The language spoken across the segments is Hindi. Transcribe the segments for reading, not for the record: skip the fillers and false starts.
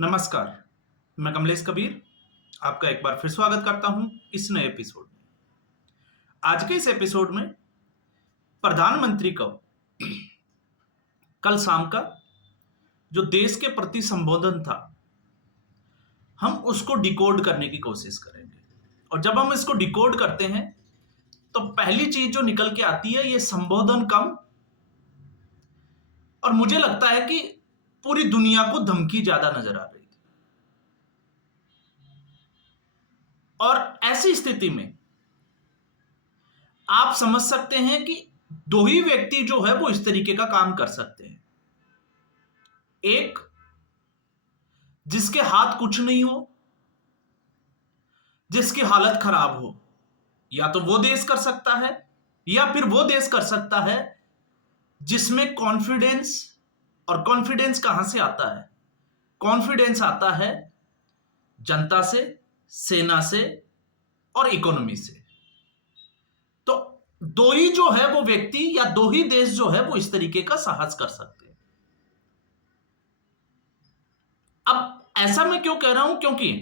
नमस्कार, मैं कमलेश कबीर आपका एक बार फिर स्वागत करता हूं इस नए एपिसोड में। आज के इस एपिसोड में प्रधानमंत्री को कल शाम का जो देश के प्रति संबोधन था, हम उसको डिकोड करने की कोशिश करेंगे। और जब हम इसको डिकोड करते हैं तो पहली चीज जो निकल के आती है, ये संबोधन कम, और मुझे लगता है कि पूरी दुनिया को धमकी ज्यादा नजर आ रही थी। और ऐसी स्थिति में आप समझ सकते हैं कि दो ही व्यक्ति जो है वो इस तरीके का काम कर सकते हैं। एक जिसके हाथ कुछ नहीं हो, जिसकी हालत खराब हो, या तो वो देश कर सकता है या फिर वो देश कर सकता है जिसमें कॉन्फिडेंस, और कॉन्फिडेंस कहां से आता है? कॉन्फिडेंस आता है जनता से, सेना से और इकोनॉमी से। तो दो ही जो है वो व्यक्ति या दो ही देश जो है वो इस तरीके का साहस कर सकते हैं। अब ऐसा मैं क्यों कह रहा हूं? क्योंकि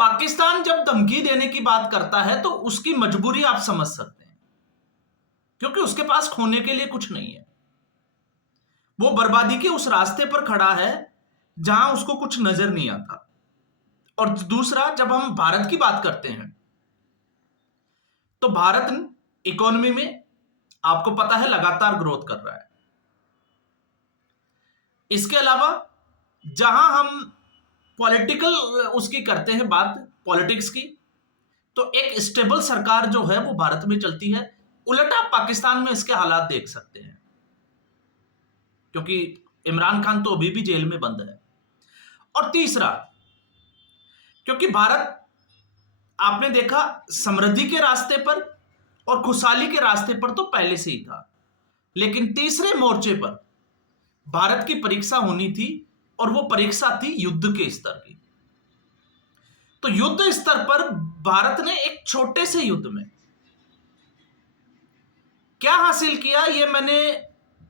पाकिस्तान जब धमकी देने की बात करता है तो उसकी मजबूरी आप समझ सकते हैं, क्योंकि उसके पास खोने के लिए कुछ नहीं है। वो बर्बादी के उस रास्ते पर खड़ा है जहां उसको कुछ नजर नहीं आता। और दूसरा, जब हम भारत की बात करते हैं तो भारत इकोनॉमी में आपको पता है लगातार ग्रोथ कर रहा है। इसके अलावा जहां हम पॉलिटिकल उसकी करते हैं बात, पॉलिटिक्स की, तो एक स्टेबल सरकार जो है वो भारत में चलती है। उल्टा पाकिस्तान में इसके हालात देख सकते हैं, क्योंकि इमरान खान तो अभी भी जेल में बंद है। और तीसरा, क्योंकि भारत आपने देखा समृद्धि के रास्ते पर और खुशहाली के रास्ते पर तो पहले से ही था, लेकिन तीसरे मोर्चे पर भारत की परीक्षा होनी थी, और वो परीक्षा थी युद्ध के स्तर की। तो युद्ध स्तर पर भारत ने एक छोटे से युद्ध में क्या हासिल किया, ये मैंने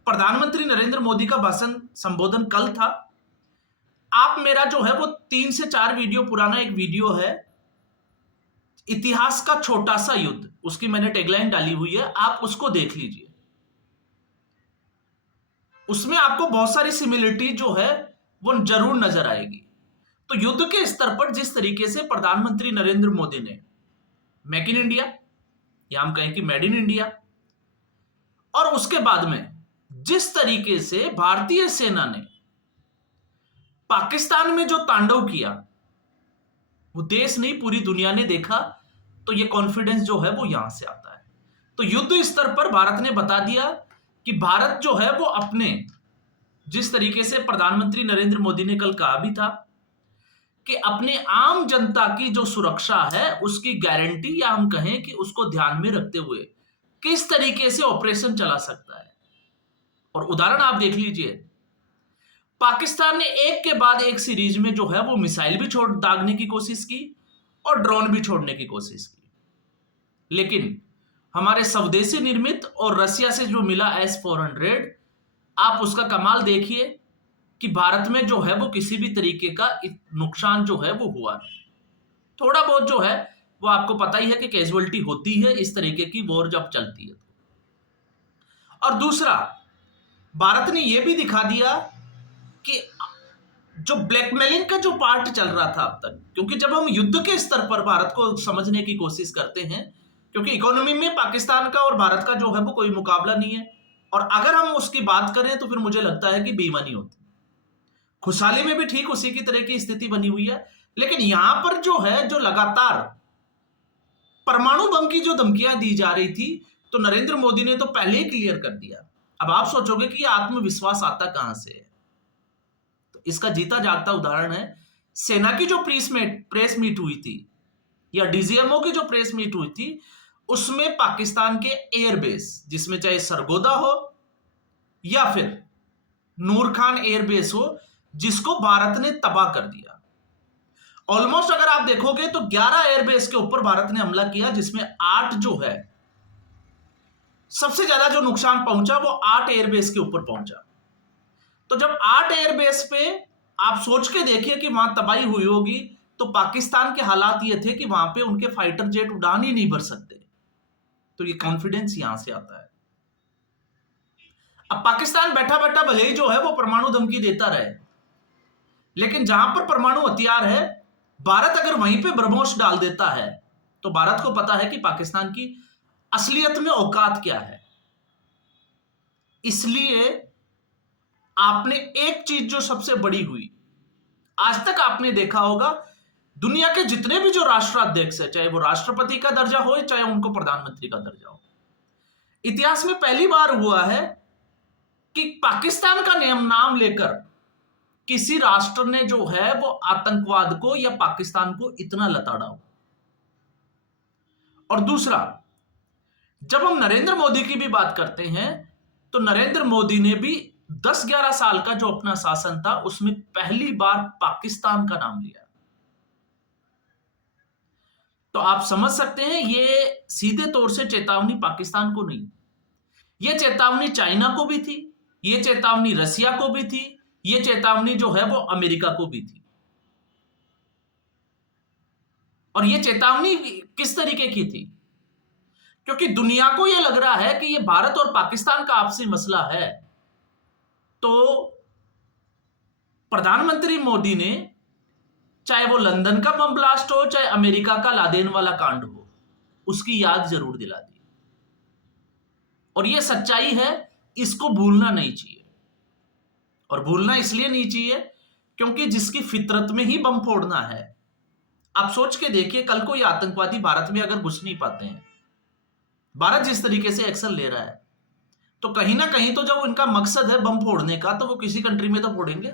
प्रधानमंत्री नरेंद्र मोदी का भाषण संबोधन कल था। आप मेरा जो है वो 3 से 4 वीडियो पुराना एक वीडियो है, इतिहास का छोटा सा युद्ध, उसकी मैंने टैगलाइन डाली हुई है, आप उसको देख लीजिए। उसमें आपको बहुत सारी सिमिलरिटी जो है वो जरूर नजर आएगी। तो युद्ध के स्तर पर जिस तरीके से प्रधानमंत्री नरेंद्र मोदी ने मेक इन इंडिया, या हम कहें कि मेड इन इंडिया, और उसके बाद में जिस तरीके से भारतीय सेना ने पाकिस्तान में जो तांडव किया, वो देश नहीं पूरी दुनिया ने देखा। तो ये कॉन्फिडेंस जो है वो यहां से आता है। तो युद्ध स्तर पर भारत ने बता दिया कि भारत जो है वो अपने, जिस तरीके से प्रधानमंत्री नरेंद्र मोदी ने कल कहा भी था कि अपने आम जनता की जो सुरक्षा है उसकी गारंटी, या हम कहें कि उसको ध्यान में रखते हुए किस तरीके से ऑपरेशन चला सकता है। और उदाहरण आप देख लीजिए, पाकिस्तान ने एक के बाद एक सीरीज में जो है वो मिसाइल भी छोड़ दागने की कोशिश की और ड्रोन भी छोड़ने की कोशिश की, लेकिन हमारे स्वदेशी निर्मित और रसिया से जो मिला S-400, आप उसका कमाल देखिए कि भारत में जो है वो किसी भी तरीके का नुकसान जो है वो हुआ नहीं। थोड़ा बहुत जो है वो आपको पता ही है कि कैजुअलिटी होती है इस तरीके की वॉर जब चलती है। और दूसरा, भारत ने यह भी दिखा दिया कि जो ब्लैकमेलिंग का जो पार्ट चल रहा था अब तक, क्योंकि जब हम युद्ध के स्तर पर भारत को समझने की कोशिश करते हैं, क्योंकि इकोनॉमी में पाकिस्तान का और भारत का जो है वो कोई मुकाबला नहीं है, और अगर हम उसकी बात करें तो फिर मुझे लगता है कि बेईमानी होती। खुशहाली में भी ठीक उसी की तरह की स्थिति बनी हुई है, लेकिन यहां पर जो है, जो लगातार परमाणु बम की जो धमकियां दी जा रही थी, तो नरेंद्र मोदी ने तो पहले ही क्लियर कर दिया। अब आप सोचोगे कि आत्मविश्वास आता कहां से है? तो इसका जीता जागता उदाहरण है सेना की जो प्रेस मीट हुई थी, या डीजीएमओ की जो प्रेस मीट हुई थी, उसमें पाकिस्तान के एयरबेस, जिसमें चाहे सरगोदा हो या फिर नूर खान एयरबेस हो, जिसको भारत ने तबाह कर दिया। ऑलमोस्ट अगर आप देखोगे तो 11 एयरबेस के ऊपर भारत ने हमला किया, जिसमें 8 जो है, सबसे ज्यादा जो नुकसान पहुंचा वो 8 एयरबेस के ऊपर पहुंचा। तो जब 8 एयरबेस पे आप सोच के देखिए कि वहां तबाही हुई होगी, तो पाकिस्तान के हालात ये थे कि वहां पे उनके फाइटर जेट उड़ान ही नहीं भर सकते। तो ये कॉन्फिडेंस यहां से आता है। अब पाकिस्तान बैठा बैठा भले ही जो है वो परमाणु धमकी देता रहे, लेकिन जहां पर परमाणु हथियार है, भारत अगर वहीं पे ब्रह्मोस डाल देता है, तो भारत को पता है कि पाकिस्तान की असलियत में औकात क्या है। इसलिए आपने एक चीज जो सबसे बड़ी हुई, आज तक आपने देखा होगा दुनिया के जितने भी जो राष्ट्राध्यक्ष है, चाहे वो राष्ट्रपति का दर्जा हो चाहे उनको प्रधानमंत्री का दर्जा हो, इतिहास में पहली बार हुआ है कि पाकिस्तान का नाम लेकर किसी राष्ट्र ने जो है वो आतंकवाद को या पाकिस्तान को इतना लताड़ा हो। और दूसरा, जब हम नरेंद्र मोदी की भी बात करते हैं, तो नरेंद्र मोदी ने भी 10-11 साल का जो अपना शासन था उसमें पहली बार पाकिस्तान का नाम लिया। तो आप समझ सकते हैं ये सीधे तौर से चेतावनी पाकिस्तान को नहीं, ये चेतावनी चाइना को भी थी, ये चेतावनी रसिया को भी थी, ये चेतावनी जो है वो अमेरिका को भी थी। और ये चेतावनी किस तरीके की थी? क्योंकि दुनिया को यह लग रहा है कि ये भारत और पाकिस्तान का आपसी मसला है। तो प्रधानमंत्री मोदी ने, चाहे वो लंदन का बम ब्लास्ट हो चाहे अमेरिका का लादेन वाला कांड हो, उसकी याद जरूर दिला दी। और ये सच्चाई है, इसको भूलना नहीं चाहिए। और भूलना इसलिए नहीं चाहिए क्योंकि जिसकी फितरत में ही बम फोड़ना है, आप सोच के देखिए कल को ये आतंकवादी भारत में अगर घुस नहीं पाते हैं, भारत जिस तरीके से एक्शन ले रहा है, तो कहीं ना कहीं तो जब उनका मकसद है बम फोड़ने का, तो वो किसी कंट्री में तो फोड़ेंगे।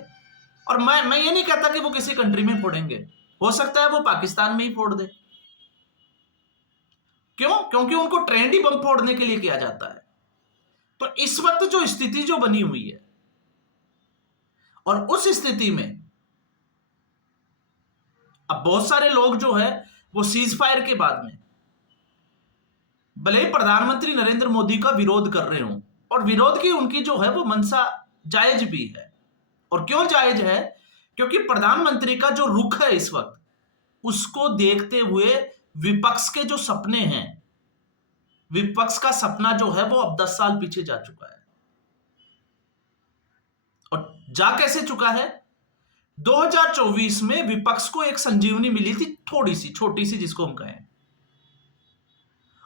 और मैं ये नहीं कहता कि वो किसी कंट्री में फोड़ेंगे, हो सकता है वो पाकिस्तान में ही फोड़ दे। क्यों? क्योंकि उनको ट्रेंड ही बम फोड़ने के लिए किया जाता है। तो इस वक्त जो स्थिति जो बनी हुई है, और उस स्थिति में अब बहुत सारे लोग जो है वो सीज फायर के बाद में भले ही प्रधानमंत्री नरेंद्र मोदी का विरोध कर रहे हो, और विरोध की उनकी जो है वो मंशा जायज भी है। और क्यों जायज है? क्योंकि प्रधानमंत्री का जो रुख है इस वक्त, उसको देखते हुए विपक्ष के जो सपने हैं, विपक्ष का सपना जो है वो अब 10 साल पीछे जा चुका है। और जा कैसे चुका है? 2024 में विपक्ष को एक संजीवनी मिली थी, थोड़ी सी छोटी सी जिसको हम कहें,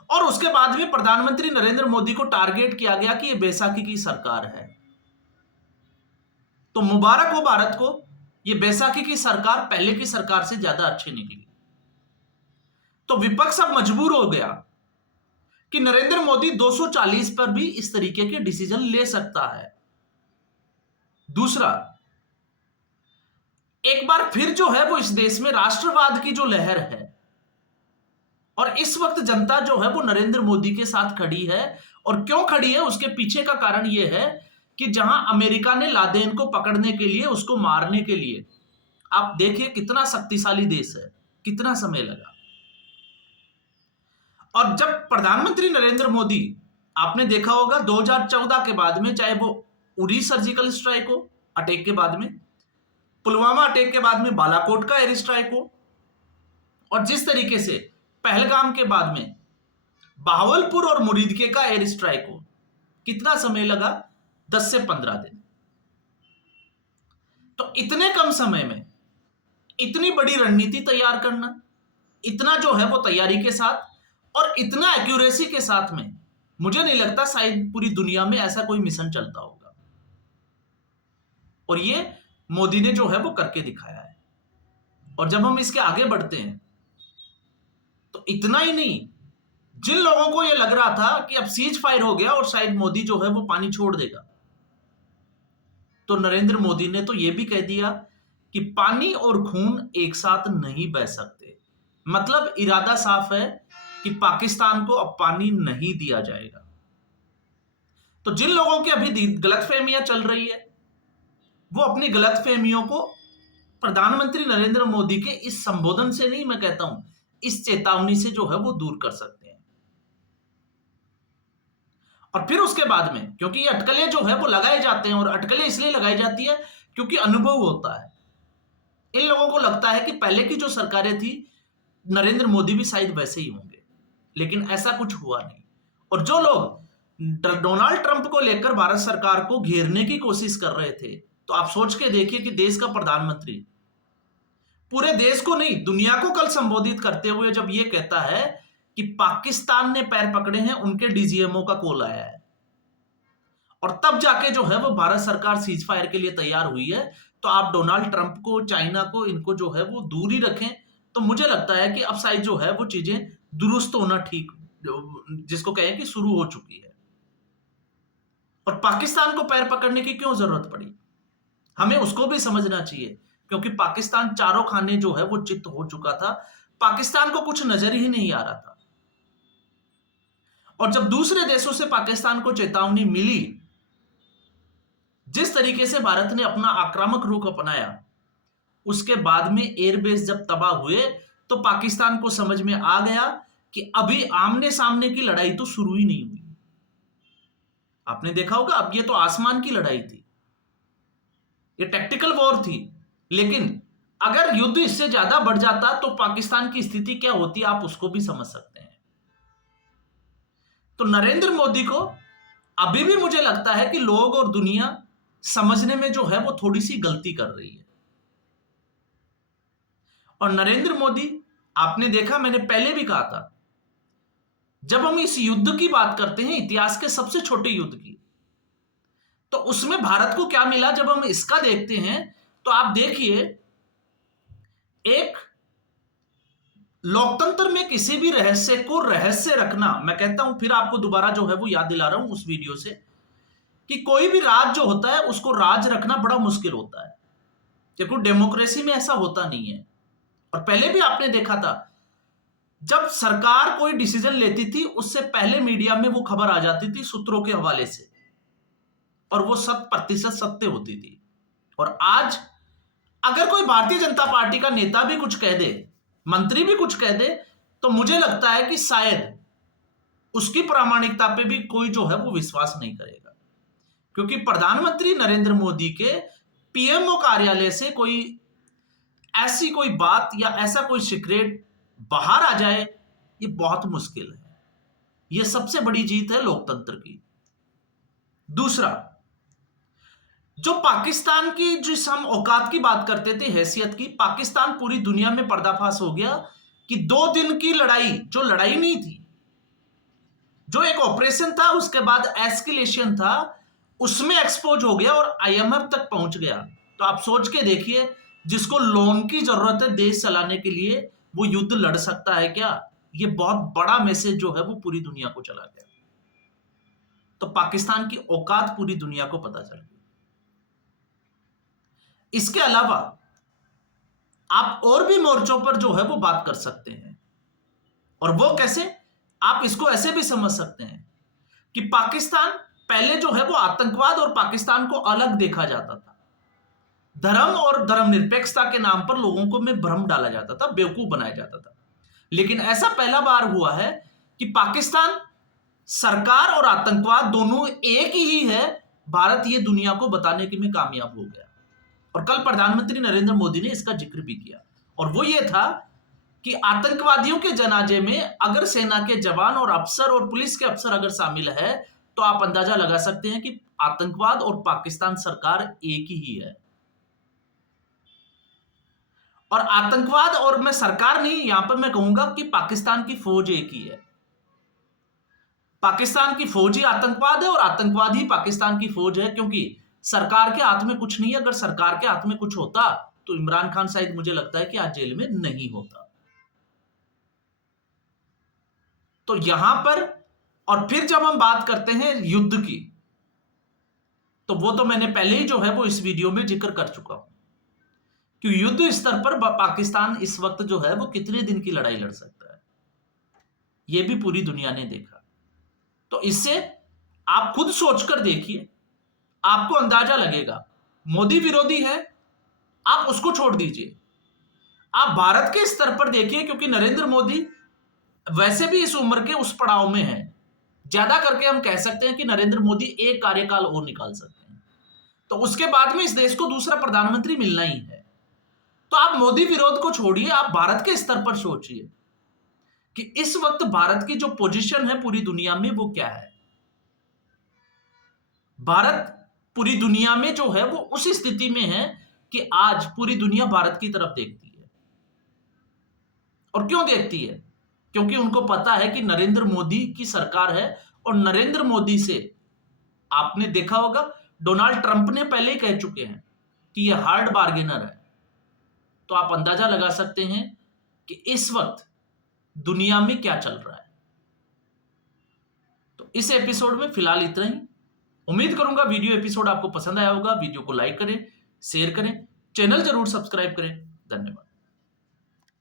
और उसके बाद में प्रधानमंत्री नरेंद्र मोदी को टारगेट किया गया कि यह बैसाखी की सरकार है। तो मुबारक हो भारत को, यह बैसाखी की सरकार पहले की सरकार से ज्यादा अच्छी निकली। तो विपक्ष अब मजबूर हो गया कि नरेंद्र मोदी 240 पर भी इस तरीके के डिसीजन ले सकता है। दूसरा, एक बार फिर जो है वो इस देश में राष्ट्रवाद की जो लहर है, और इस वक्त जनता जो है वो नरेंद्र मोदी के साथ खड़ी है। और क्यों खड़ी है, उसके पीछे का कारण यह है कि जहां अमेरिका ने लादेन को पकड़ने के लिए, उसको मारने के लिए, आप देखिए कितना शक्तिशाली देश है, कितना समय लगा। और जब प्रधानमंत्री नरेंद्र मोदी, आपने देखा होगा 2014 के बाद में, चाहे वो उरी सर्जिकल स्ट्राइक हो, अटैक के बाद में, पुलवामा अटैक के बाद में बालाकोट का एयर स्ट्राइक हो, और जिस तरीके से पहलगाम के बाद में बहावलपुर और मुरीदके का एयर स्ट्राइक हो, कितना समय लगा? 10 से 15 दिन। तो इतने कम समय में इतनी बड़ी रणनीति तैयार करना, इतना जो है वो तैयारी के साथ और इतना एक्यूरेसी के साथ में, मुझे नहीं लगता शायद पूरी दुनिया में ऐसा कोई मिशन चलता होगा। और ये मोदी ने जो है वो करके दिखाया है। और जब हम इसके आगे बढ़ते हैं, तो इतना ही नहीं, जिन लोगों को यह लग रहा था कि अब सीज फायर हो गया और शायद मोदी जो है वो पानी छोड़ देगा, तो नरेंद्र मोदी ने तो यह भी कह दिया कि पानी और खून एक साथ नहीं बह सकते। मतलब इरादा साफ है कि पाकिस्तान को अब पानी नहीं दिया जाएगा। तो जिन लोगों की अभी गलतफहमियां चल रही है, वो अपनी गलतफहमियों को प्रधानमंत्री नरेंद्र मोदी के इस संबोधन से नहीं, मैं कहता हूं इस चेतावनी से जो है वो दूर कर सकते हैं। और फिर उसके बाद में, क्योंकि ये अटकलें जो है वो लगाए जाते हैं, और अटकलें इसलिए लगाई जाती है क्योंकि अनुभव होता है। इन लोगों को लगता है कि पहले की जो सरकारें थी, नरेंद्र मोदी भी शायद वैसे ही होंगे, लेकिन ऐसा कुछ हुआ नहीं। और जो लोग डोनाल्ड ट्रंप को लेकर भारत सरकार को घेरने की कोशिश कर रहे थे, तो आप सोच के देखिए कि देश का प्रधानमंत्री पूरे देश को नहीं, दुनिया को कल संबोधित करते हुए जब ये कहता है कि पाकिस्तान ने पैर पकड़े हैं, उनके डीजीएमओ का कॉल आया है, और तब जाके जो है वो भारत सरकार सीज फायर के लिए तैयार हुई है। तो आप डोनाल्ड ट्रंप को, चाइना को, इनको जो है वो दूर ही रखें। तो मुझे लगता है कि अब शायद जो है वो चीजें दुरुस्त होना ठीक, जिसको कहें कि शुरू हो चुकी है। और पाकिस्तान को पैर पकड़ने की क्यों जरूरत पड़ी, हमें उसको भी समझना चाहिए, क्योंकि पाकिस्तान चारों खाने जो है वो चित्त हो चुका था। पाकिस्तान को कुछ नजर ही नहीं आ रहा था। और जब दूसरे देशों से पाकिस्तान को चेतावनी मिली, जिस तरीके से भारत ने अपना आक्रामक रुख अपनाया, उसके बाद में एयरबेस जब तबाह हुए, तो पाकिस्तान को समझ में आ गया कि अभी आमने सामने की लड़ाई तो शुरू ही नहीं हुई। आपने देखा होगा, अब ये तो आसमान की लड़ाई थी, ये टैक्टिकल वॉर थी। लेकिन अगर युद्ध इससे ज्यादा बढ़ जाता तो पाकिस्तान की स्थिति क्या होती, आप उसको भी समझ सकते हैं। तो नरेंद्र मोदी को अभी भी मुझे लगता है कि लोग और दुनिया समझने में जो है वो थोड़ी सी गलती कर रही है। और नरेंद्र मोदी, आपने देखा, मैंने पहले भी कहा था, जब हम इस युद्ध की बात करते हैं, इतिहास के सबसे छोटे युद्ध की, तो उसमें भारत को क्या मिला, जब हम इसका देखते हैं तो आप देखिए, एक लोकतंत्र में किसी भी रहस्य को रहस्य रखना, मैं कहता हूं, फिर आपको दोबारा जो है वो याद दिला रहा हूं उस वीडियो से, कि कोई भी राज जो होता है उसको राज रखना बड़ा मुश्किल होता है, क्योंकि डेमोक्रेसी में ऐसा होता नहीं है। और पहले भी आपने देखा था, जब सरकार कोई डिसीजन लेती थी, उससे पहले मीडिया में वो खबर आ जाती थी सूत्रों के हवाले से, और वो 100% सत्य होती थी। और आज अगर कोई भारतीय जनता पार्टी का नेता भी कुछ कह दे, मंत्री भी कुछ कह दे, तो मुझे लगता है कि शायद उसकी प्रामाणिकता पे भी कोई जो है वो विश्वास नहीं करेगा, क्योंकि प्रधानमंत्री नरेंद्र मोदी के पीएमओ कार्यालय से कोई ऐसी कोई बात या ऐसा कोई सीक्रेट बाहर आ जाए, ये बहुत मुश्किल है। ये सबसे बड़ी जीत है लोकतंत्र की। दूसरा, जो पाकिस्तान की, जिस हम औकात की बात करते थे, हैसियत की, पाकिस्तान पूरी दुनिया में पर्दाफाश हो गया कि 2 दिन की लड़ाई, जो लड़ाई नहीं थी, जो एक ऑपरेशन था, उसके बाद एस्केलेशन था, उसमें एक्सपोज हो गया और आईएमएफ तक पहुंच गया। तो आप सोच के देखिए, जिसको लोन की जरूरत है देश चलाने के लिए, वो युद्ध लड़ सकता है क्या? ये बहुत बड़ा मैसेज जो है वो पूरी दुनिया को चला गया। तो पाकिस्तान की औकात पूरी दुनिया को पता चल गई। इसके अलावा आप और भी मोर्चों पर जो है वो बात कर सकते हैं, और वो कैसे? आप इसको ऐसे भी समझ सकते हैं कि पाकिस्तान पहले जो है वो आतंकवाद और पाकिस्तान को अलग देखा जाता था। धर्म और धर्मनिरपेक्षता के नाम पर लोगों को में भ्रम डाला जाता था, बेवकूफ बनाया जाता था। लेकिन ऐसा पहला बार हुआ है कि पाकिस्तान सरकार और आतंकवाद दोनों एक ही है। भारत ये दुनिया को बताने के में कामयाब हो गया, और कल प्रधानमंत्री नरेंद्र मोदी ने इसका जिक्र भी किया, और वो ये था कि आतंकवादियों के जनाजे में अगर सेना के जवान और अफसर और पुलिस के अफसर अगर शामिल है, तो आप अंदाजा लगा सकते हैं कि आतंकवाद और पाकिस्तान सरकार एक ही है। और आतंकवाद, और मैं सरकार नहीं, यहां पर मैं कहूंगा कि पाकिस्तान की फौज एक ही है। पाकिस्तान की फौज ही आतंकवाद है और आतंकवाद ही पाकिस्तान की फौज है, क्योंकि सरकार के हाथ में कुछ नहीं है। अगर सरकार के हाथ में कुछ होता तो इमरान खान शायद, मुझे लगता है कि आज जेल में नहीं होता। तो यहां पर, और फिर जब हम बात करते हैं युद्ध की, तो वो तो मैंने पहले ही जो है वो इस वीडियो में जिक्र कर चुका हूं कि युद्ध स्तर पर पाकिस्तान इस वक्त जो है वो कितने दिन की लड़ाई लड़ सकता है, ये भी पूरी दुनिया ने देखा। तो इससे आप खुद सोचकर देखिए, आपको अंदाजा लगेगा। मोदी विरोधी है, आप उसको छोड़ दीजिए, आप भारत के स्तर पर देखिए, क्योंकि नरेंद्र मोदी वैसे भी इस उम्र के उस पड़ाव में है। ज्यादा करके हम कह सकते हैं कि नरेंद्र मोदी एक कार्यकाल और निकाल सकते हैं, तो उसके बाद में इस देश को दूसरा प्रधानमंत्री मिलना ही है। तो आप मोदी विरोध को छोड़िए, आप भारत के स्तर पर सोचिए कि इस वक्त भारत की जो पोजीशन है पूरी दुनिया में वो क्या है। भारत पूरी दुनिया में जो है वो उस स्थिति में है कि आज पूरी दुनिया भारत की तरफ देखती है। और क्यों देखती है? क्योंकि उनको पता है कि नरेंद्र मोदी की सरकार है, और नरेंद्र मोदी से आपने देखा होगा डोनाल्ड ट्रंप ने पहले ही कह चुके हैं कि ये हार्ड बार्गेनर है। तो आप अंदाजा लगा सकते हैं कि इस वक्त दुनिया में क्या चल रहा है। तो इस एपिसोड में फिलहाल इतना ही। उम्मीद करूंगा वीडियो एपिसोड आपको पसंद आया होगा। वीडियो को लाइक करें, शेयर करें, चैनल जरूर सब्सक्राइब करें। धन्यवाद।